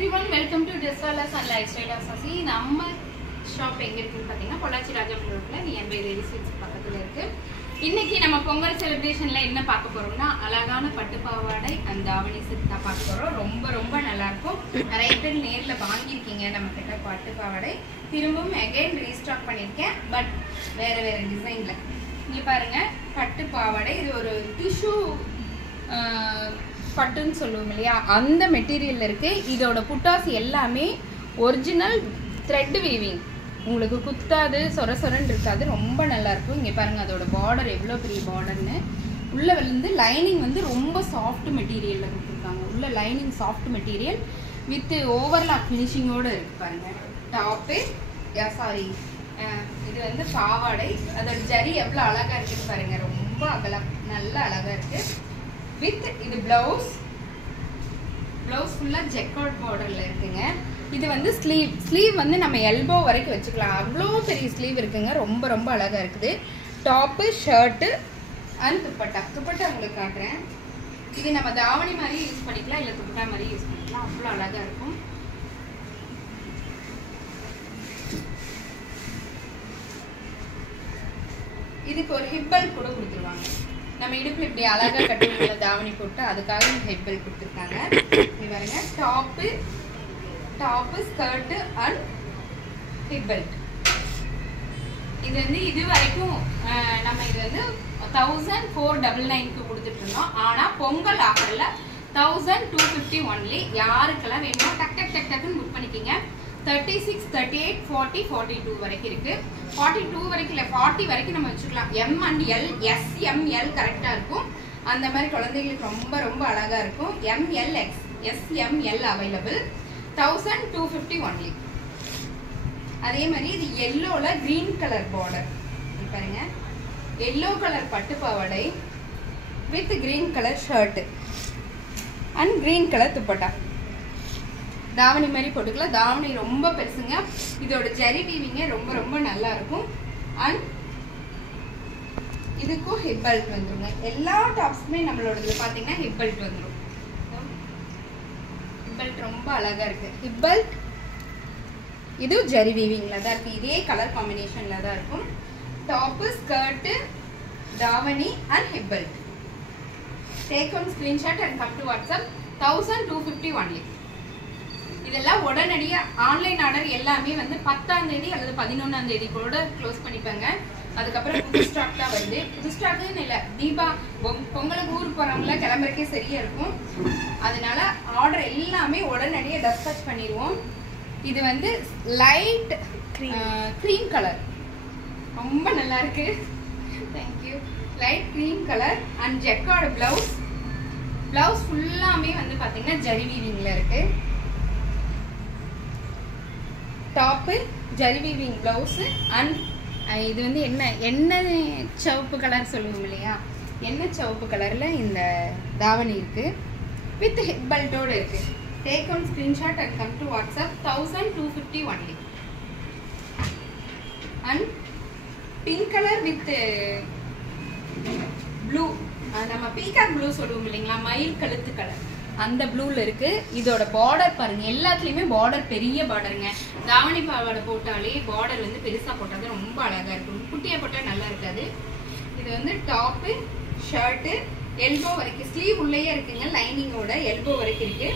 everyone, welcome to Dresswalas and Lifestyle of Sasi. நம்ம shop எங்க இருக்குன்னு பாத்தீங்கன்னா பொள்ளாச்சி ராஜாபுரம் ரோட்ல நியர்பை லேடி ஸ்வீட்ஸ் பக்கத்துல இருக்கு. இன்னைக்கு நம்ம பொங்கல் செலிப்ரேஷன்ல என்ன பார்க்க போறோம்னா அழகான பட்டு பாவாடை and தாவணி செட் தான் பார்க்க போறோம். ரொம்ப ரொம்ப நல்லா இருக்கும். நிறைய பேர் நேர்ல வாங்கியிருக்கீங்க நம்ம கிட்ட பட்டு பாவாடை. திரும்பவும் again ரீஸ்டாக் பண்ணிருக்கேன். பட் வேற வேற டிசைன்ல. இங்க பாருங்க பட்டு பாவாடை. இது ஒரு டிஷ்யூ பட்டுன்னு சொல்லுவோம் இல்லையா, அந்த மெட்டீரியல் இருக்கு. இதோட புட்டாஸ் எல்லாமே ஒரிஜினல் த்ரெட் வீவிங். உங்களுக்கு குத்தாது, சொர சொரன்னு இருக்காது, ரொம்ப நல்லா இருக்கும். இங்கே பாருங்க அதோட பார்டர் எவ்வளோ பெரிய பார்டர்னு. உள்ள வந்து லைனிங் வந்து ரொம்ப சாஃப்ட் மெட்டீரியலில் கொடுத்துருக்காங்க. உள்ள lining soft material with overlock ஃபினிஷிங்கோடு இருக்கு பாருங்க. டாப்பு சாரி இது வந்து பாவாடை. அதோட ஜரி எவ்வளோ அழகா இருக்குன்னு பாருங்க. ரொம்ப நல்லா அழகா இருக்கு. வித் இது பிளவுஸ் ஃபுல்லா ஜெக்கார்ட் பார்டர்ல இருக்குங்க. இது வந்து ஸ்லீவ் வந்து நம்ம எல்போ வரைக்கும் வச்சுக்கலாம். அவ்வளோ பெரிய ஸ்லீவ் இருக்குங்க. ரொம்ப ரொம்ப அழகா இருக்குது. டாப்பு, ஷர்ட்டு அண்ட் துப்பட்டா உங்களுக்கு காட்டுறேன். இது நம்ம தாவணி மாதிரி யூஸ் பண்ணிக்கலாம், இல்லை துப்பட்டா மாதிரி யூஸ் பண்ணிக்கலாம். அவ்வளோ அழகா இருக்கும். இதுக்கு ஒரு ஹிப்பல் கூட கொடுத்துருவாங்க. நம்ம இடுப்புல இப்படி அழகா கட்டுற தாவணி போட்டு அதுக்காக ஹெட் பெல்ட் கொடுத்துருக்காங்க. இது பாருங்க top skirt and head belt. இது வந்து இது வரைக்கும் நம்ம இது வந்து 1499க்கு கொடுத்துட்டு இருந்தோம். ஆனா பொங்கல் ஆஃபர்ல 1250 ஒன்லி. யாருக்கெல்லாம் வேணுமோ டக்குன்னு புக் பண்ணிக்கிங்க. 36, 38, 40, 42 வரைக்கும் இருக்கு. 42 வரைக்கும் இல்லை, 40 வரைக்கும் நம்ம வச்சுக்கலாம். M and L, S, M, L கரெக்டா இருக்கும். அந்த மாதிரி குழந்தைகளுக்கு ரொம்ப ரொம்ப அழகா இருக்கும். M, L, X, S, M, L available. 1250 only. அதே மாதிரி இது எல்லோல கிரீன் கலர் பார்டர் பாருங்க. எல்லோ கலர் பட்டு பாவாடை with green colour shirt and green colour dupatta. தாவணி மாதிரி போட்டுக்கலாம். தாவணி ரொம்ப பெருசுங்க. இதோட ஜரி வீவிங்க ரொம்ப ரொம்ப நல்லா இருக்கும். அண்ட் இதுக்கும் ஹிப் பெல்ட் வந்துருங்க. எல்லா டாப்ஸுமே நம்மளோட பாத்தீங்கன்னா ஹிப் பெல்ட் வந்துடும். ஹிப் பெல்ட் ரொம்ப அழகா இருக்கு. ஹிப் பெல்ட் இது ஜரி வீவிங்ல தான் இருக்கு. இதே கலர் காம்பினேஷன்ல தான் இருக்கும். டாப், ஸ்கர்ட், தாவணி and hip belt. Take one screenshot and come to WhatsApp. 1250 only. இதெல்லாம் உடனடியா ஆன்லைன் ஆர்டர் எல்லாமே வந்து 10ஆம் தேதி அல்லது 11ஆம் தேதி கூட க்ளோஸ் பண்ணிப்பாங்க. அதுக்கப்புறம் புது ஸ்டாக் தான் வருது. புது ஸ்டாக்குன்னு இல்லை, பொங்கலுக்கு ஊருக்கு போறவங்கள கிளம்புறக்கே சரியா இருக்கும். அதனால ஆர்டர் எல்லாமே உடனடியாக டஸ்பேட்ச் பண்ணிடுவோம். இது வந்து லைட் க்ரீம் கலர், ரொம்ப நல்லா இருக்கு. Thank you. Light cream colour and jacquard blouse ஃபுல்லாமே வந்து பாத்தீங்கன்னா ஜரி வீவிங்ல இருக்கு. Top zari weaving blouse and இது வந்து என்ன சிவப்பு கலர் சொல்லுவோம் இல்லையா, என்ன சிவப்பு கலர்ல இந்த தாவணி இருக்கு. வித் ஹிப் பெல்ட்டோட இருக்கு. Take one screenshot and come to WhatsApp. 1250 only. And pink colour with blue, நம்ம பீகாக் ப்ளூ சொல்லுவோம் இல்லைங்களா, மயில் கழுத்து கலர், அந்த ப்ளூல இருக்கு. இதோட பார்டர் பாருங்க. எல்லாத்துலயுமே பார்டர் பெரிய பார்டருங்க. தாவணி பாவாடை போட்டாலே பார்டர் வந்து பெருசா போட்டாலே ரொம்ப அழகா இருக்கும். குட்டியா போட்டா நல்லா இருக்காது. இது வந்து டாப்பு, ஷர்ட், எல்போ வரைக்கும் ஸ்லீவ் உள்ளேயே இருக்குங்க. லைனிங்கோட எல்போ வரைக்கும் இருக்கு.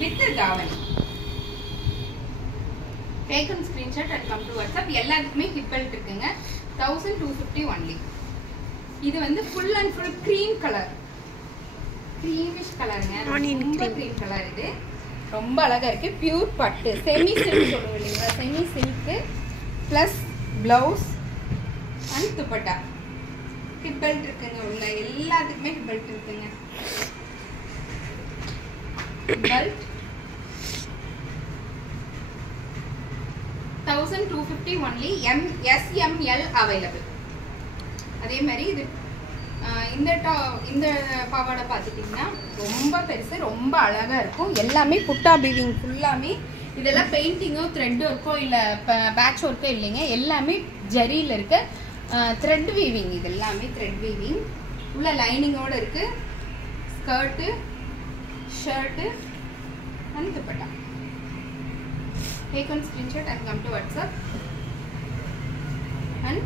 With davani. Take one screenshot and come to WhatsApp. எல்லாத்துக்குமே ஹிப் பெல்ட் இருக்குங்க. 1250 ஒன்லி. இது வந்து full and full cream colour, creamish கலருங்க. ரொம்ப கிரீம் கலர். இது ரொம்ப அழகா இருக்கு. பியூர் பட்டு செமி சில்க் சொல்லுவோம் இல்லைங்களா, semi silk plus blouse and dupatta. Hip belt இருக்குங்க. உள்ள எல்லாத்துக்குமே ஹிப் பெல்ட் இருக்குங்க. Belt 1250 only. S, M, L available. அதே மாதிரி இது இந்த பாவாடை பார்த்துட்டிங்கன்னா ரொம்ப பெருசு, ரொம்ப அழகா இருக்கும். எல்லாமே புட்டா பீவிங் ஃபுல்லாமே. இதெல்லாம் பெயிண்டிங்கோ த்ரெட் ஒர்க்கோ இல்லை பேட்ச் ஒர்க்கோ இல்லைங்க. எல்லாமே ஜரியில் இருக்கு. Thread weaving. இது எல்லாமே த்ரெட் வீவிங். உள்ள லைனிங்கோட இருக்கு. Skirt, shirt and dupatta. Take one screenshot and come to WhatsApp. And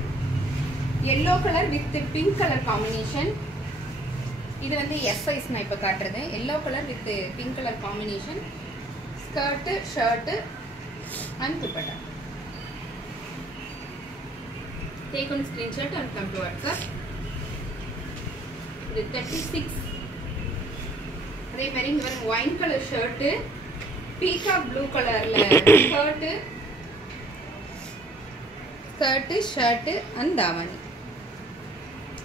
yellow color with pink color combination. இது வந்து S size நான் இப்ப காட்றது. Yellow color with pink color combination. Skirt, shirt and dupatta. Take one screenshot and come to WhatsApp. இது 36. அதே மாதிரி இங்க ஒரு wine color shirt, peacock blue colorல skirt, shirt and davani.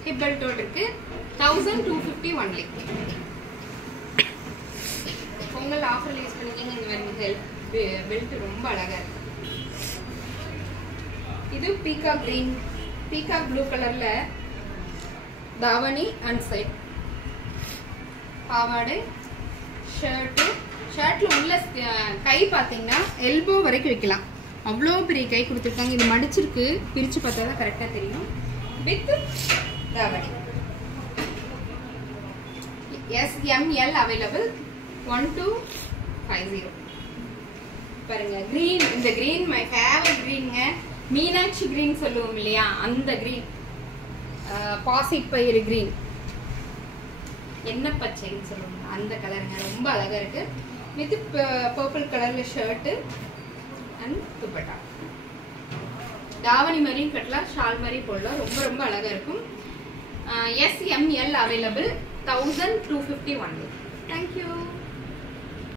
Hip belt இருக்கு 1250 only. பொங்கல் ஆஃபர்ல use பண்ணிக்கங்க. இந்த மாதிரி பெல்ட் ரொம்ப அழகா இருக்கு. இது பீகாக் ப்ளூ கலர்ல தாவணி அண்ட் சைட் பாவாடை ஷர்ட்ல உள்ள கை பாத்தீங்கன்னா எல்போ வரைக்கும் வைக்கலாம். அவ்வளோ பெரிய கை கொடுத்துருக்காங்க. இது மடிச்சிருக்கு, பிரிச்சு பார்த்தா தான் கரெக்டா தெரியும். வித் தாவணி SML available 1250. பாருங்க green, இந்த green my favorite greenங்க. Meenakshi green சொல்லுவோம் இல்லையா, அந்த green. பாசிப்பயிறு green, என்ன பச்சைன்னு சொல்லுவாங்க அந்த கலருங்க. ரொம்ப அழகா இருக்கு. வித் பர்பிள் கலர்ல ஷர்ட் அண்ட் துப்பட்டா. தாவணி மாதிரியும் கட்டலாம், ஷால் மாதிரி போடலாம். ரொம்ப ரொம்ப அழகா இருக்கும். SML available 1250 only. Thank you.